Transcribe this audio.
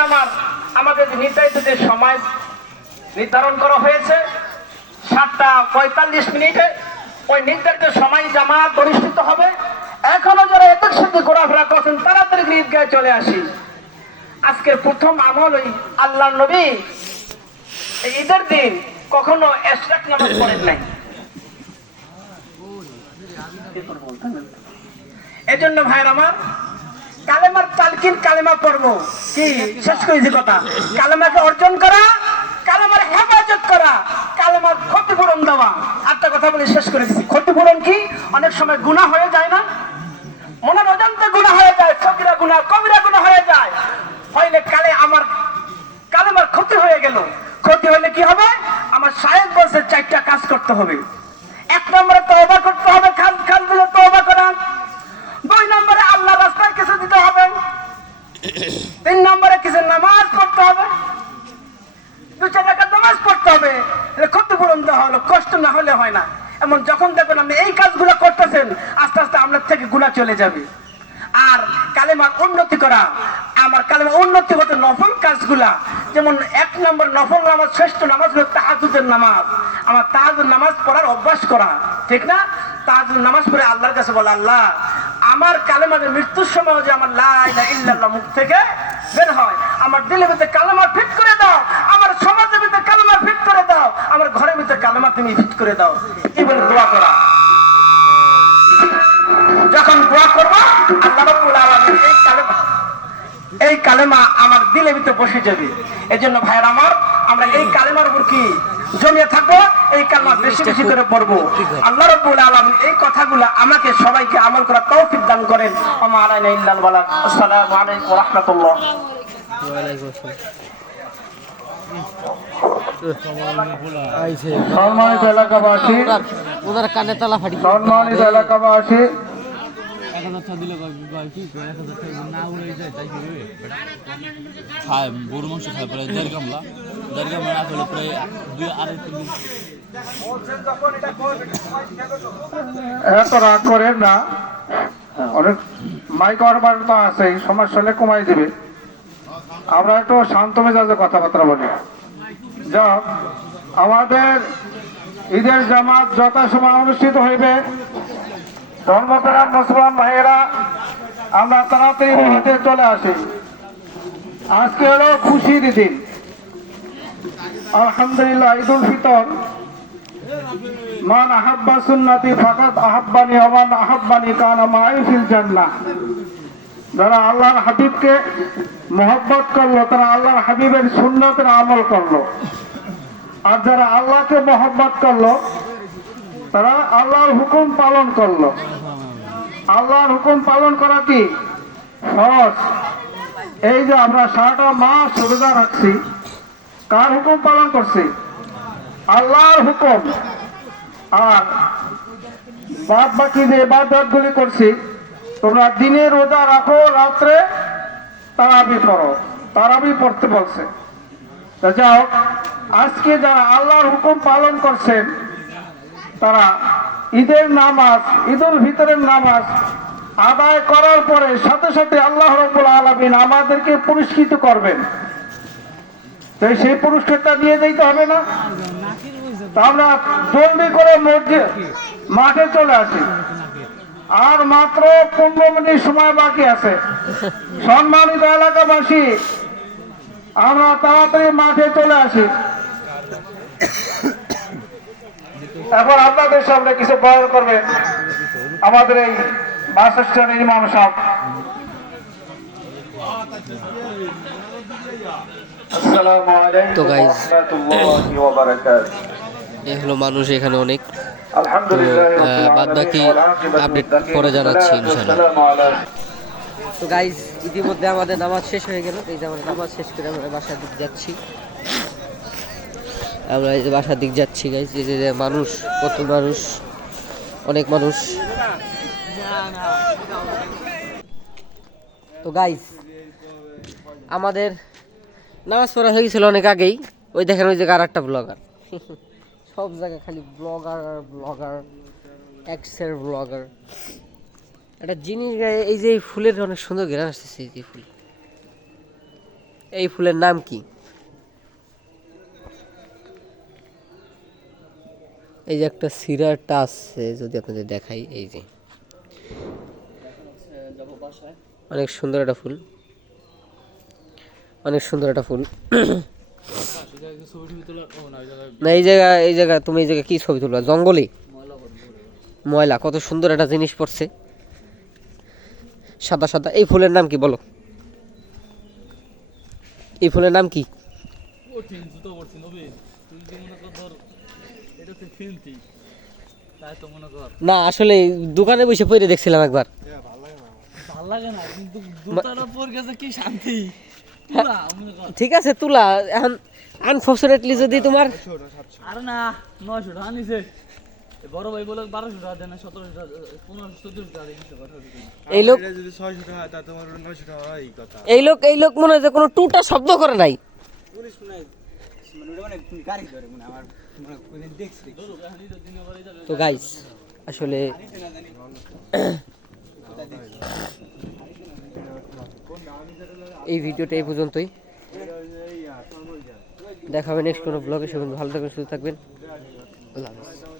ভাইয়ের আমার, আমাদের নির্ধারিত যে সময় নির্ধারণ করা হয়েছে 7:45, ওই নির্ধারিত সময় জামাত অনুষ্ঠিত হবে। এখনো যারা এদের সাথে ঘোরাফেরা করছেন তাড়াতাড়ি ঈদগাহে চলে আসি। আজকের প্রথম আমল ওই আল্লাহ নবী ঈদের দিন কখনো এশরাক নামাজ পড়েন নাই। এজন্য ভাইয়ের আমার, কালেমার তালকিন, কালেমা পড়বো কি শেষ করেছি কথা, কালেমাকে অর্জন করা, কালেমার হেফাজত করা, কালেমার ক্ষতিপূরণ দেওয়া। একটা কথা বলে শেষ করে দিচ্ছি। ক্ষতিপূরণ কি? অনেক সময় গুনাহ হয়ে যায় না, মনের অজান্তে গুনাহ হয়ে যায়, সগীরা গুনাহ কবিরা গুনাহ হয়ে যায়, হইলে আমার কালেমার ক্ষতি হয়ে গেল। ক্ষতি হলে কি হবে? আমার শায়েখ বলছে 4টা কাজ করতে হবে। 1 নম্বরে তওবা করতে হবে, খান খান দিলে তওবা করা। 2 নম্বরে আল্লাহ রাস্তায় কিছু দিতে হবে। 3 নম্বরে কিছু নামাজ পড়তে হবে, 2-4 রাকাত নামাজ পড়তে হবে। ক্ষতিপূরণ দেওয়া হলো, কষ্ট না হলে হয় না। এমন যখন দেখবেন আপনি এই কাজগুলো করতেছেন, আস্তে আস্তে আপনার থেকে গুনাহ চলে যাবে। আর কালেমার উন্নতি করা, আমার কালেমার উন্নতি হতে নফল কাজগুলা, যেমন 1 নম্বর নফল নামাজ, শ্রেষ্ঠ নামাজ হলো তাহাজ্জুদের নামাজ। আমার তাহাজ্জুদ নামাজ পড়ার অভ্যাস করা, ঠিক না? তাহাজ্জুদ নামাজ পড়ে আল্লাহর কাছে বলে, আল্লাহ আমার কালেমার মৃত্যুর সময় যে আমার লা ইলাহা ইল্লাল্লাহ মুখ থেকে বের হয়, আমার দিলের ভিতরে কালেমা ফিট করে দাও, আমার সমাজের ভিতরে কালেমা ফিট করে দাও, আমার ঘরের ভিতরে কালেমা তুমি ফিট করে দাও। কি বলে দোয়া করা। যখন দোয়া করবো আল্লাহ রাব্বুল আলামিন এই কালেমা আমার দিলের ভিতরে বসে যাবে। এজন্য ভাইয়ের আমার, আমরা এই কালেমার উপর কি জমিয়ে থাকবো, এই কালেমা বেশি বেশি করে পড়বো। আল্লাহ রাব্বুল আলামিন এই কথাগুলো আমাকে সবাইকে আমল করার তৌফিক দান করেন। ওয়া মা আলাইনা ইল্লাল বালাগ। আসসালামু আলাইকুম ওয়া রাহমাতুল্লাহ। ওয়া আলাইকুম আসসালাম। সম্মানিত এলাকাবাসী, ওনার কানে তালা ফাটি, সম্মানিত এলাকাবাসী, গরু মাংস খায় প্রায় 1.5 গামলা না খেলে প্রায় 2-2.5 দিন। এত রাগ করেন না, অনেক মাইক অরবার তো আছে, সমস্যা হলে কমাই দিবে। আমরা একটু শান্ত মেজাজে কথাবার্তা বলি। যাও, আমাদের ঈদের জামাত যথাসময় অনুষ্ঠিত হইবে। ধর্মপ্রাণ মুসলমান ভাইয়েরা, আমরা তাড়াতাড়ি মাঠে চলে আসি। আজকে হলো খুশির দিন, আলহামদুলিল্লাহ। ঈদুল ফিতর, মান আহাব্বা সুন্নতি ফাকাদ আহাব্বানি ওয়া মান আহাব্বানি কানা মাই ফিল জান্নাহ। যারা আল্লাহর হাবিবকে মহব্বত করলো, তারা আল্লাহর হাবিবের সুন্নতের আমল করলো। আর যারা আল্লাহকে মহব্বত করলো, তারা আল্লাহর হুকুম পালন করলো। আল্লাহর হুকুম পালন করা কি ফরজ। এই যে আমরা 7টা মাস রোজা রাখছি, কার হুকুম পালন করছি? আল্লাহর হুকুম। আর বাদ বাকি যে ইবাদত গুলি করছি, তোমরা দিনে রোজা রাখো, রাত্রে তারাবি পড়ো। তারাবি পড়তে বলছে। যাও, আজকে যারা আল্লাহর হুকুম পালন করছেন, তারা ঈদের নামাজ, ঈদুল ফিতরের নামাজ আদায় করার পরে সাথে সাথে আল্লাহ রাব্বুল আলামিন আমাদেরকে পুরস্কৃত করবেন। তাই সেই পুরস্কারটা দিয়ে দিতে হবে না? তা আমরা জলদি করে মাঠে চলে আসি। আর মাত্র 15 মিনিট সময় বাকি আছে। সম্মানিত এলাকাবাসী, আমরা তাড়াতাড়ি মাঠে চলে আসি। এখন আপনাদের সামনে কিছু বয়ান করবেন আমাদের এই বাসস্ট্যান্ডের ইমাম সাহেব। আসসালামু আলাইকুম তো গাইস, ওয়া রাহমাতুল্লাহি ওয়া বারাকাতুহু। এই হলো মানুষ এখানে অনেক। আলহামদুলিল্লাহ, বাদ বাকি আপডেট পরে জানাচ্ছি ইনশাআল্লাহ। তো গাইস, ইতিমধ্যে আমাদের নামাজ শেষ হয়ে গেল। এই যে আমরা নামাজ শেষ করে আমরা বাসার দিক যাচ্ছি। আমরা এই যে বাসার দিক যাচ্ছি গাইস। এই যে মানুষ, কত মানুষ, অনেক মানুষ। তো গাইস, আমাদের নামাজ পড়া হয়ে গেছিল অনেক আগেই। ওই দেখেন, ওই জায়গায় আর একটা ব্লগার। সব জায়গায় খালি ব্লগার আর ব্লগার, এক্সের ব্লগার। একটা জিনিস, এই যে ফুলের অনেক সুন্দর ঘেরান আসতেছে। এই ফুল এই ফুলের নাম কি? এই যে একটা সিরাটা আছে, যদি আপনাদের দেখাই, এই যে অনেক সুন্দর একটা ফুল, অনেক সুন্দর একটা ফুল। না এই জায়গা তুমি এই জায়গায় কি ছবি তুলবা? জঙ্গলে ময়লা, কত সুন্দর একটা জিনিস পড়ছে, সাদা সাদা। এই ফুলের নাম কি বলো? এই ফুলের নাম কি? না আসলে দোকানে বসে পড়ে দেখছিলাম একবার। ভাল লাগে না কিন্তু জুতাটা পরে গেছে কি শান্তি। ঠিক আছে তুলা, এখন আনফরচুনেটলি যদি তোমার আরে না 900 টাকা নিছে। বড় ভাই বলে 1200 টাকা দেন, 1700 টাকা 1500 1400 টাকা দিছে কথা বলতে। এই লোক যদি 600 টাকা তা তোমার 900 টাকা হয় কথা। এই লোক মনে হয় যে কোনো টুটা শব্দ করে নাই। পুলিশ মানে গাড়ি ধরে মানে আমার কোনদিন দেখছি। তো গাইস আসলে এই ভিডিওটা এই পর্যন্তই। দেখা হবে নেক্সট কোনো ব্লগে। সবাই ভালো থাকবেন, সুস্থ থাকবেন। আল্লাহ হাফেজ।